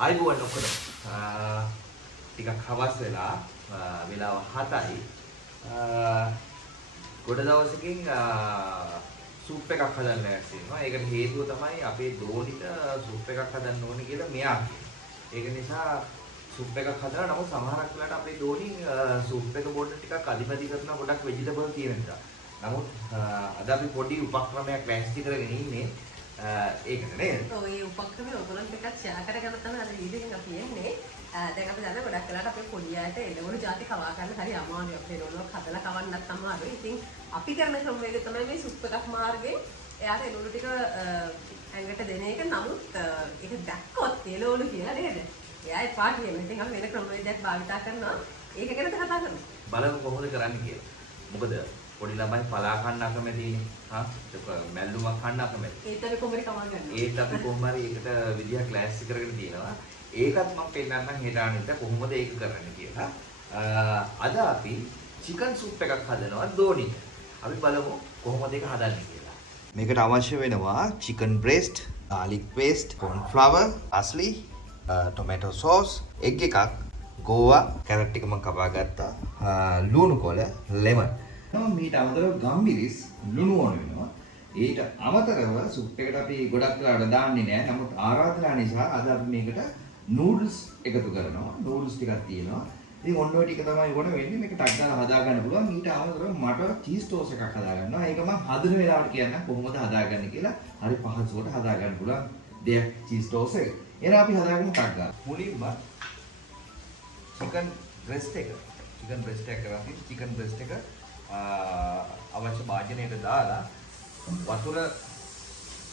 ආයිබෝවන් ඔක්කොම ටිකක් හවස් වෙලා වෙලාව 7යි ගොඩ දවසකින් සූප් එකක් හදන්න ඇස්සෙනවා. ඒකට හේතුව තමයි අපේ දෝනිට සූප් එකක් හදන්න ඕනේ කියලා මෙයා කිව්වා. ඒක නිසා සූප් එකක් හදලා නමුත් සමහරක් වෙලාවට අපේ දෝනි සූප් එක බොන්න ටිකක් අදිමදි කරන ගොඩක් වෙජිටබල් තියෙන නිසා. නමුත් අද අපි පොඩි උපක්‍රමයක් ලෑස්ති කරගෙන ඉන්නේ. ඒකට නේද? ඔව් ඒ උපක්‍රමය ඔයගොල්ලන්ට ටිකක් ෂෙයා කරගන්න තමයි අද වීඩියෝ එකෙන් අපි එන්නේ. දැන් අපි දන්න ගොඩක් වෙලාවට අපේ පොඩි අයට එළවලු ಜಾති කවා ගන්න හරි අමාරුයි. අපේ එළවලු හදලා කවන්නත් අමාරුයි. ඉතින් අපි කරන ක්‍රමවේද තමයි මේ සුප් එකක් මාර්ගයෙන් එයාට එළවලු ටික ඇඟට දෙන එක. නමුත් ඒක දැක්කොත් එළවලු කියලා නේද? එයා එපා කියන. ඉතින් අපි වෙන ක්‍රමවේදයක් භාවිතා කරනවා. ඒක ගැන කතා කරමු. බලමු කොහොමද කරන්නේ කියලා. මොකද පොඩි ළමයි පලා කන්න අකමැතිනේ. ඒක මැල්ලුමක් කන්න අකමැති. ඒත් අපි කොහොමද කවා ගන්නවා? ඒත් අපි කොහොම හරි ඒකට විදියක් ලෑස්ති කරගෙන තියෙනවා. ඒකත් මම පෙන්නන්නම් හෙට අනිත් කොහොමද ඒක කරන්නේ කියලා. අද අපි චිකන් සූප් එකක් හදනවා දෝනිට. අපි බලමු කොහොමද ඒක හදන්නේ කියලා. මේකට අවශ්‍ය වෙනවා chicken breast, garlic paste, corn flour, parsley, tomato sauce, egg එකක්, ගෝවා, කැරට් එක මම කපා ගත්තා, ලුණු කොළ, lemon. මීට අමතරව ගම්බිරිස් ලුණු ඕන වෙනවා. ඊට අමතරව සුප් එකට අපි ගොඩක් වෙලාවට දාන්නේ නැහැ. නමුත් ආරාධනා නිසා අද අපි මේකට නූඩල්ස් එකතු කරනවා. නූඩල්ස් ටිකක් තියෙනවා. ඉතින් ඔන්න ඔය ටික තමයි උගොඩ වෙන්නේ. මේක ටක් ගාලා හදා ගන්න පුළුවන්. ඊට අමතරව මට චීස් ටෝස් එකක් හදා ගන්නවා. ඒක මම හදන වෙලාවට කියන්නම් කොහොමද හදාගන්නේ කියලා. හරි පහසුවට හදා ගන්න පුළුවන් දෙයක් චීස් ටෝස් එක. එහෙනම් අපි හදාගමු ටක් ගාලා. මුලින්ම චිකන් බ්‍රෙස්ට් එක. චිකන් බ්‍රෙස්ට් එක කරලා චිකන් බ්‍රෙස්ට් එක අවශ්‍ය භාජනයට දාලා වතුර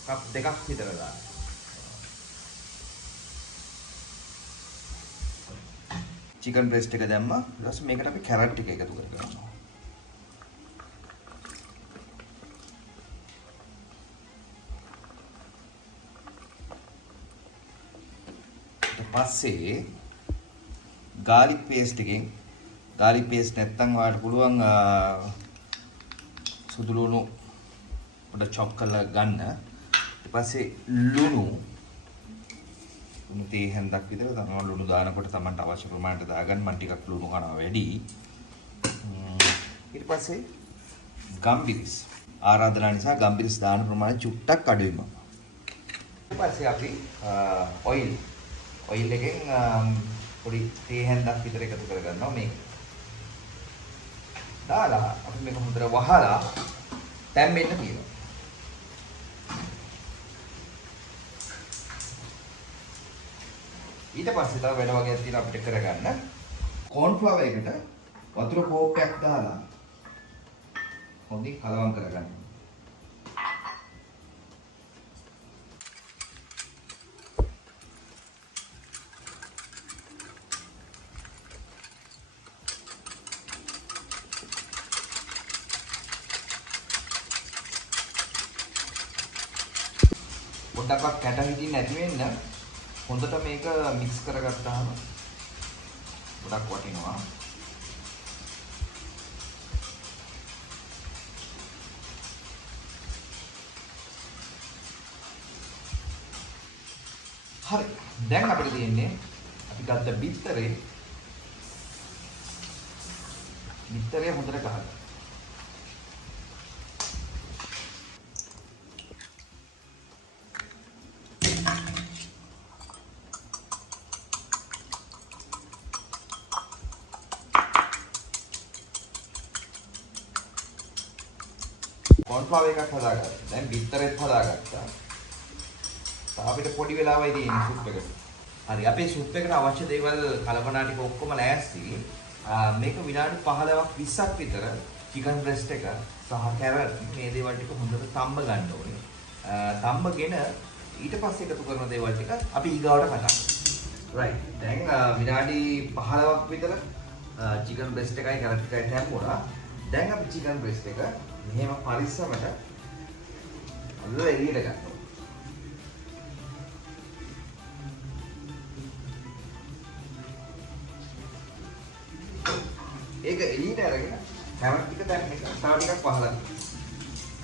කප් දෙකක් විතර දාලා චිකන් බ්‍රෙස්ට් එක දැම්මා. ඊට පස්සේ මේකට අපි කැරට් ටික එකතු කරගන්නවා. ඊට පස්සේ garlic paste එකෙන් garlic paste නැත්තම් ඔයාලට පුළුවන් සුදු ලුණු පොඩ්ඩක් chop කරලා ගන්න. ඊට පස්සේ ලුණු තේ හැන්දක් විතර තමයි ලුණු දානකොට Tamanට අවශ්‍ය ප්‍රමාණයට දාගන්න. මම ටිකක් ලුණු කනවා වැඩි. ඊට පස්සේ ගම්බිරිස් ආරාධනා නිසා ගම්බිරිස් දාන ප්‍රමාණය චුට්ටක් අඩුයි මම. ඊට පස්සේ අපි ඔයිල් එකෙන් පොඩි තේ හැන්දක් විතර එකතු කරගන්නවා මේක. දාලා අපි මේක හොඳට වහලා තැම්බෙන්න තියෙනවා. ඊට පස්සේ තව වැඩ වගේක් තියෙනවා අපිට කරගන්න. corn flour එකට වතුර කෝප්පයක් දාලා හොඳින් කලවම් කරගන්න. පොඩ්ඩක් කැට හිටින්න නැති වෙන්න හොඳට මේක මික්ස් කරගත්තාම ගොඩක් වටිනවා. හරි. දැන් අපිට තියෙන්නේ අපි ගත්ත බිත්තරේ හොඳට ගහගන්න. corn flour එකක් හදාගත්තා. දැන් බිත්තරෙත් හදාගත්තා. අපිට පොඩි වෙලාවයි තියෙන්නේ සුප් එකට. හරි අපේ සුප් එකට අවශ්‍ය දේවල් කලබනා ටික ඔක්කොම ලෑස්ති. මේක විනාඩි 15ක් 20ක් විතර චිකන් බ්‍රෙස්ට් එක සහ කැරට් මේ දේවල් ටික හොඳට තම්බ ගන්න ඕනේ. තම්බගෙන ඊට පස්සේ එකතු කරන දේවල් ටික අපි ඊගාවට කතා කරමු. right. දැන් විනාඩි 15ක් විතර චිකන් බ්‍රෙස්ට් එකයි කැරට් එකයි තැම්බුණා. දැන් අපි චිකන් බ්‍රෙස්ට් එක මෙහෙම පරිස්සමට අල්ලලා එළියට ගන්නවා. ඒක එළියට අරගෙන කැරට් ටික දැන් මේක තව ටිකක් පහලා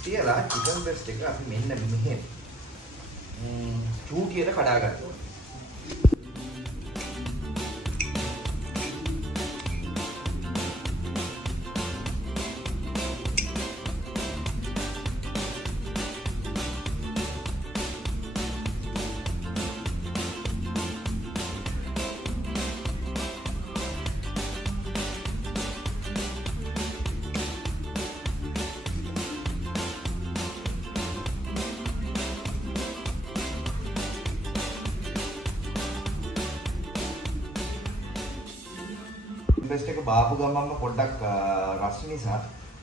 තියලා චිකන් බ්‍රෙස්ට් එක අපි මෙන්න මෙහෙම චූටියට කඩා ගන්න ඕනේ. බ්‍රෙස්ට් එක බාපු ගමන්ම පොඩ්ඩක් රස් නිසා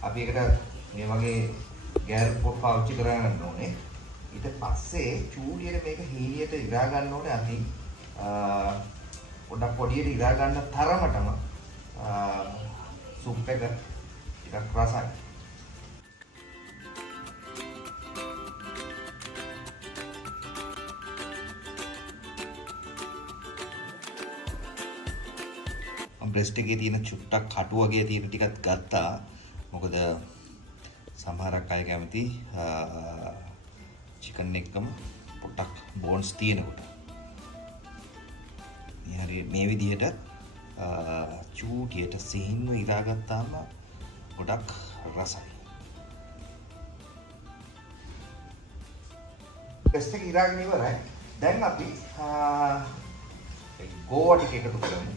අපි ඒකට මේ වගේ ගෑර් පොට් පාවිච්චි කරගන්න ඕනේ. ඊට පස්සේ චූටියට මේක හීනියට ඉරා ගන්න ඕනේ අපි. පොඩ්ඩක් පොඩියට ඉරා ගන්න තරමටම සුප් එක ටිකක් රසයි. බ්‍රෙස්ට් එකේ තියෙන චුට්ටක් කටු වගේ තියෙන ටිකක් ගත්තා. මොකද සමහරක් අය කැමති චිකන් එකම පොට්ටක් බෝන්ස් තියෙනකොට. මේ විදිහට චූටියට සිහින්ව ඉරාගත්තාම ගොඩක් රසයි. බ්‍රෙස්ට් එක ඉරාගෙන ඉවරයි. දැන් අපි ගෝවා ටික එකතු කරමු.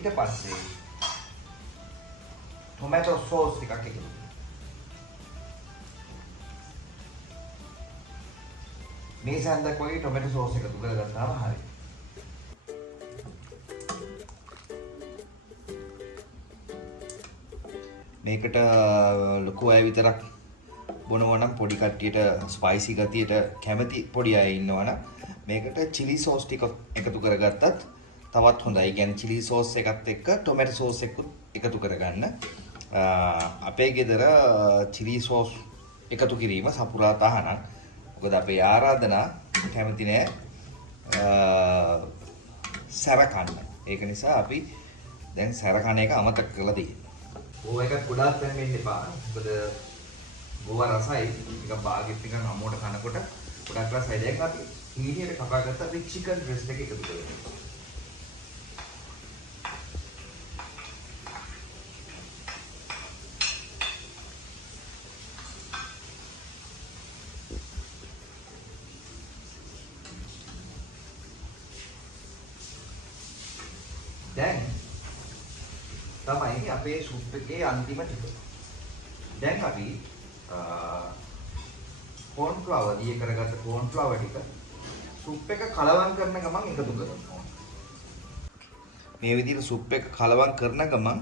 ඊට පස්සේ ටොමැටෝ සෝස් ටිකක් එකතු කරමු. මේ සඳක් වගේ ටොමැටෝ සෝස් එකතු කරගත්තාම හරියි. මේකට ලොකු අය විතරක් බොනවා නම් පොඩි කට්ටියට ස්පයිසි ගතියට කැමති පොඩි අය ඉන්නවනම් මේකට chili sauce ටික එකතු කරගත්තත් තවත් හොඳයි. ඒ කියන්නේ chili sauce එකත් එක්ක tomato sauce එකතු කරගන්න. අපේ ගෙදර chili sauce එකතු කිරීම සපුරා තහනම්. මොකද අපේ ආරාධනා කැමති නෑ සැර කන්න. ඒක නිසා අපි දැන් සැර කන එක අමතක කරලා තියෙනවා. ඕව එක ගොඩාක් දැන් වෙන්න එපා. මොකද ගෝවා රසයි. ටිකක් බාගෙත් නිකන් අමුවට කනකොට ගොඩක් රසයි. දැන් අපි හීනියට කපාගත්ත අපි chicken breast එක එකතු කරමු. දැන් තමයි අපේ සුප් එකේ අන්තිම ටික. දැන් අපි corn flour දිය කරගත්ත corn flour ටික සුප් එක කලවම් කරන ගමන් එකතු කරනවා. මේ විදිහට සුප් එක කලවම් කරන ගමන්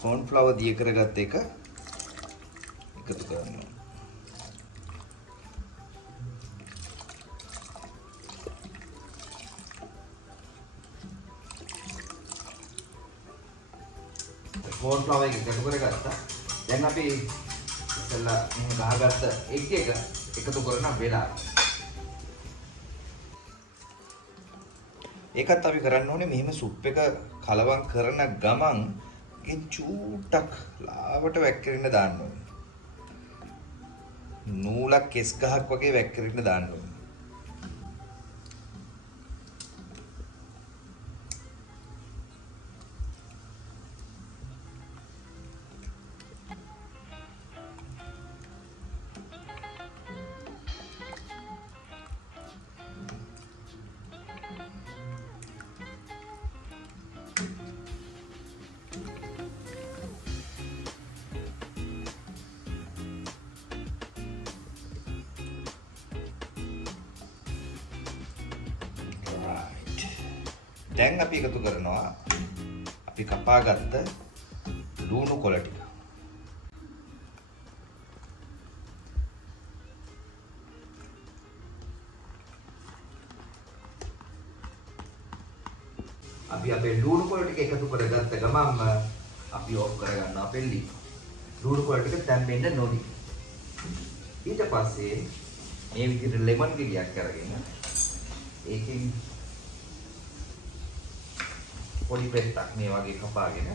corn flour දිය කරගත්ත එක එකතු කරනවා. corn flour එක එකතු කරගත්තා. දැන් අපි ඉස්සෙල්ලා මෙහෙම ගහගත්ත එග් එක එකතු කරන වෙලාව. ඒකත් අපි කරන්න ඕනේ මෙහෙම සුප් එක කලවම් කරන ගමන් චූටක් ලාවට වැක්කිරෙන්න දාන්න ඕනේ. නූලක් කෙස් ගහක් වගේ වැක්කිරෙන්න දාන්න ඕනේ. දැන් අපි එකතු කරනවා අපි කපාගත්ත ලුණු කොළ ටික. අපි අපේ ලුණු කොළ ටික එකතු කරගත්ත ගමන්ම අපි ඔෆ් කරගන්නවා අපේ ලී. ලුණු කොළ ටික තැම්බෙන්න නොදී. ඊට පස්සේ මේ විදිහට ලෙමන් ගෙඩියක් අරගෙන ඒකෙන් පොඩි පෙත්තක් මේ වගේ කපාගෙන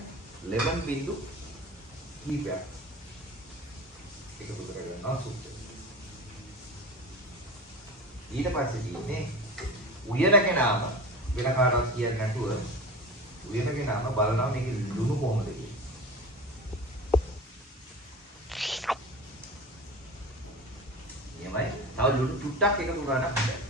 ලෙමන් බින්දු කීපයක් එකතු කරගන්නවා සුප් එකට. ඊට පස්සේ තියෙන්නේ උයන කෙනාම වෙන කාටවත් කියන්නේ නැතුව උයන කෙනාම බලනවා මේකේ ලුණු කොහොමද කියලා. එහමයි. තව ලුණු චුට්ටක් එකතු කරගන්න හොඳයි.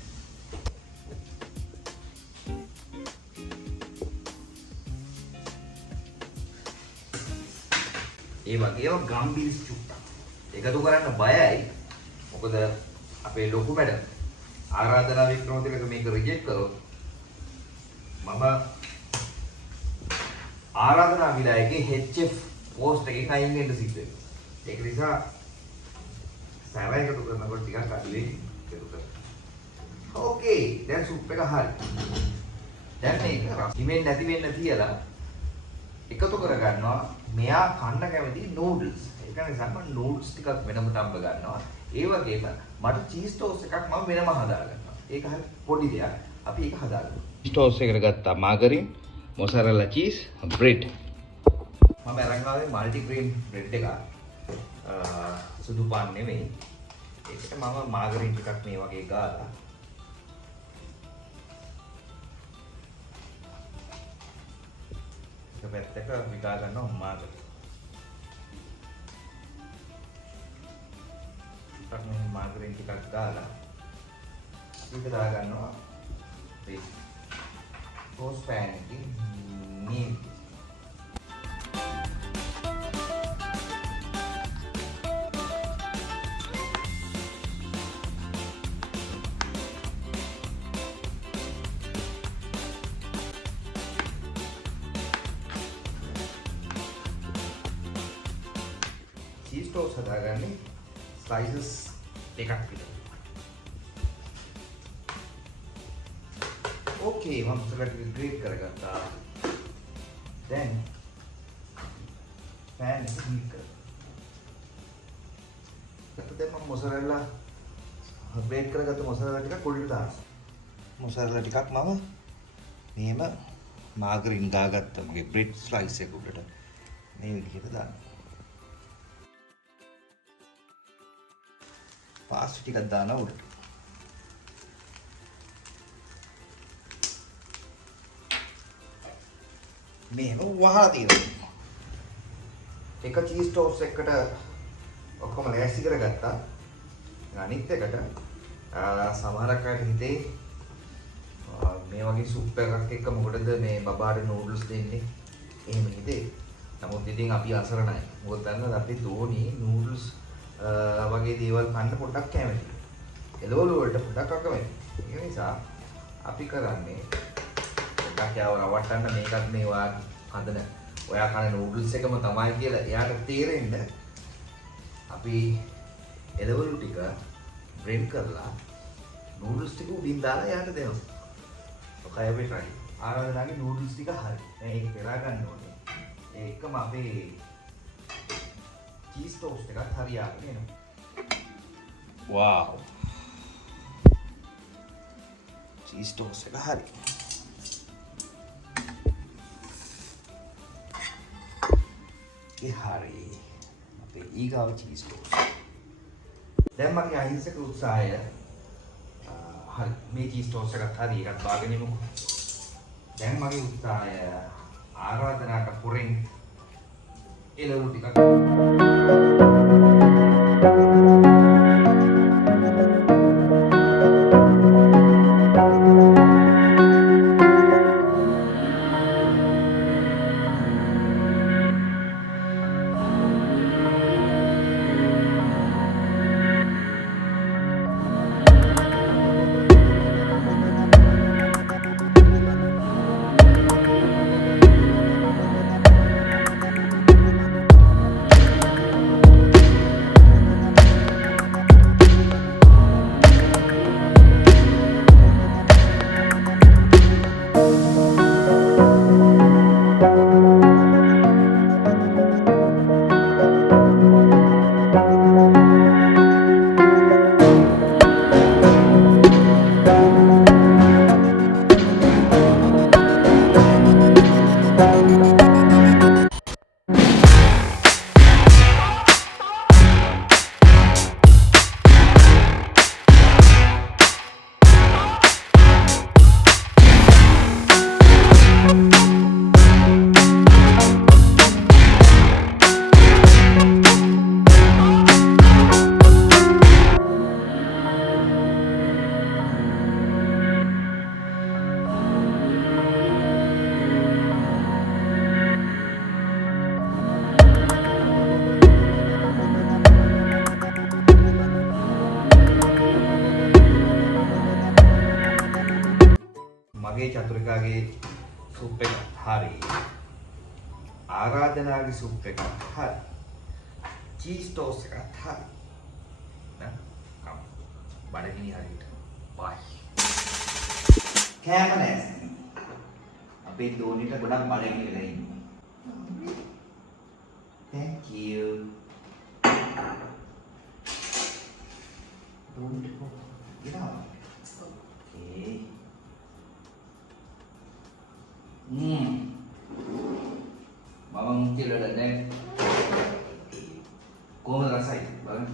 ඒ වගේම ගම්බිරිස් චුට්ටක් එකතු කරන්න බයයි. මොකද අපේ ලොකු මැඩම් ආරාධනා වික්‍රමතිලක මේක රිජෙක්ට් කරොත් මම ආරාධනා විලායගේ HF පෝස්ට් එකෙන් අයින් වෙන්න සිද්ධ වෙනවා. ඒක නිසා සැර එකතු කරනකොට ටිකක් අඩුවෙන් එකතු කරන්න. ඕකේ. දැන් සුප් එක හරි. දැන් මේක රසිමෙන් නැති වෙන්න තියලා එකතු කරගන්නවා. මෙයා කන්න කැමති නූඩල්ස්. ඒක නිසා මම නූඩල්ස් ටිකක් වෙනම තම්බ ගන්නවා. ඒ වගේම මට චීස් ටෝස්ට් එකක් මම වෙනම හදාගන්නවා. ඒක හරි පොඩි දෙයක්. අපි ඒක හදාගමු. ටෝස්ට් එකට ගත්තා මාගරින්, මොසරෙල්ලා චීස්, බ්‍රෙඩ්. මම අරන් ආවේ මල්ටිග්‍රේන් බ්‍රෙඩ් එකක්. සුදු පාන් නෙමෙයි. ඒකට මම මාගරින් ටිකක් මේ වගේ ගාලා එක පැත්තක විකා ගන්නවා මාගරින්. ටිකක් මේ මාගරින් ටිකක් ගාලා ඒක දා ගන්නවා මේ ටෝස්ට් පෑන් එකකින් මේ cheese toast හදාගන්නේ slices එකක් විතර. ඕකේ මම සලට් ග්‍රේට් කරගත්තා. දැන් pan එක හීට් කරගන්න. දැන් මම මොසරෙල්ලා ග්‍රේට් කරගත්ත මොසරෙල්ලා ටික කොඩියට දානවා. මොසරෙල්ලා ටිකක් මම මෙහෙම මාගරින් දාගත්ත මගේ බ්‍රෙඩ් ස්ලයිස් එක උඩට මේ විදිහට දානවා. පාස්ට් ටිකක් දානවා උඩට. මෙහෙම වහලා තියෙනවා. එක චීස් ටෝස්ට් එකකට ඔක්කොම ලෑස්ති කරගත්තා. අනිත් එකට සමහරක් අය හිතේ මේ වගේ සුප් එකක් එක්ක මොකටද මේ බබාට නූඩල්ස් දෙන්නේ? එහෙම හිතේ. නමුත් ඉතින් අපි අසරණයි. මොකද දන්නවද අපි ධෝනි නූඩල්ස් වගේ දේවල් කන්න පොඩ්ඩක් කැමති. එළවලු වලට පොඩ්ඩක් අකමැති. ඒ නිසා අපි කරන්නේ පොඩ්ඩක් යාව රවට්ටන්න මේකත් මේවා හදන ඔයා කන නූඩල්ස් එකම තමයි කියලා එයාට තේරෙන්න අපි එළවලු ටික බ්‍රෙඩ් කරලා නූඩල්ස් ටික උඩින් දාලා එයාට දෙනවා. ඔකයි අපි try. ආරාධනාගේ නූඩල්ස් ටික හරි. දැන් ඒක පෙරා ගන්න ඕනේ. ඒකම අපේ cheese toast එකත් හරියට එනවා. wow cheese toast එක හරි. ඒ හරි. අපේ ඊගාව cheese toast. දැන් මගේ අහිංසක උත්සාහය හරි මේ cheese toast එකත් හරි එකක් බාගෙන ඉමුකෝ. දැන් මගේ උත්සාහය ආරාධනාට පුරෙන් එළවලු ටිකක් මගේ චතුරිකාගේ සුප් එක හරි. ආරාධනාගේ සුප් එකක් හරි. චීස් ටෝස් එකක් හරි. නෑ කම්. බඩගිනි හරියට. බයි. කෑම නැස්ති. අපේ දෝනිට ගොඩක් බඩගිනි වෙලා ඉන්නවා. Thank you. දෝනිට ගිරා. Okay. මම කියලා දැන් කොහොමද රසයි බලන්න.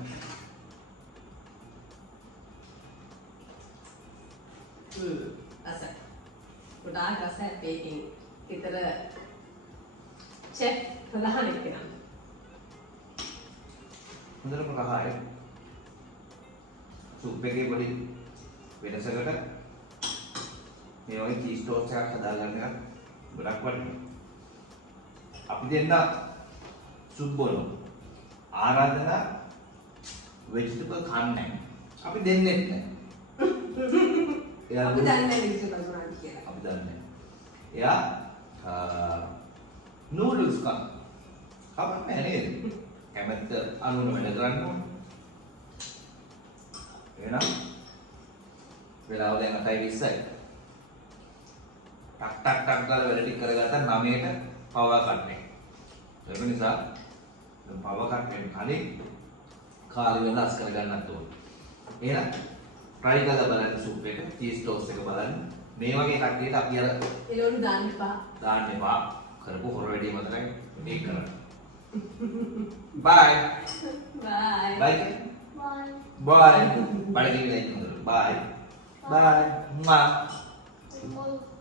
අසයි. ගොඩාක් රසයි බේකින්. ඊතර චෙෆ් ප්‍රධාන කෙනා. හොඳටම කහාය. සුප් එකේ පොඩි වෙනසකට මේ වගේ චීස් ටෝස්ට් එකක් හදාගන්න එක ගොඩක් වටිනවා. අපි දෙන්න සුප් බොනවා. ආරාධනා වෙජිටබල් කන්නේ. අපි දෙන්නේ නැහැ. අපි දන්නේ නැහැ vegetable මොනවද කියලා. අපි දන්නේ. එයා නූඩල්ස් කපන්නේ නේද? කැමැත්ත අනුන වැඩ කරන්න ඕනේ. එහෙනම් වෙලාව දැන් 8:20යි. ටක් ටක් ටක් ගාලා වැඩ ටික කරගත්තා 9ට පවර් කන්නේ. ඒක නිසා පවර් කට්ටෙන් කලින් කාලය වෙනස් කරගන්නත් ඕනේ. එහෙනම් try කරලා බලන්න සුප් එක, චීස් ටෝස්ට් එක බලන්න. මේ වගේ කට්ටියට අපි අර එළවලු දාන්න එපා. දාන්න එපා. කරපු හොර වැඩි මතකයි මේ කරන්න. Bye. Bye. Bye. Bye. Bye. Bye. Bye. Bye. Bye.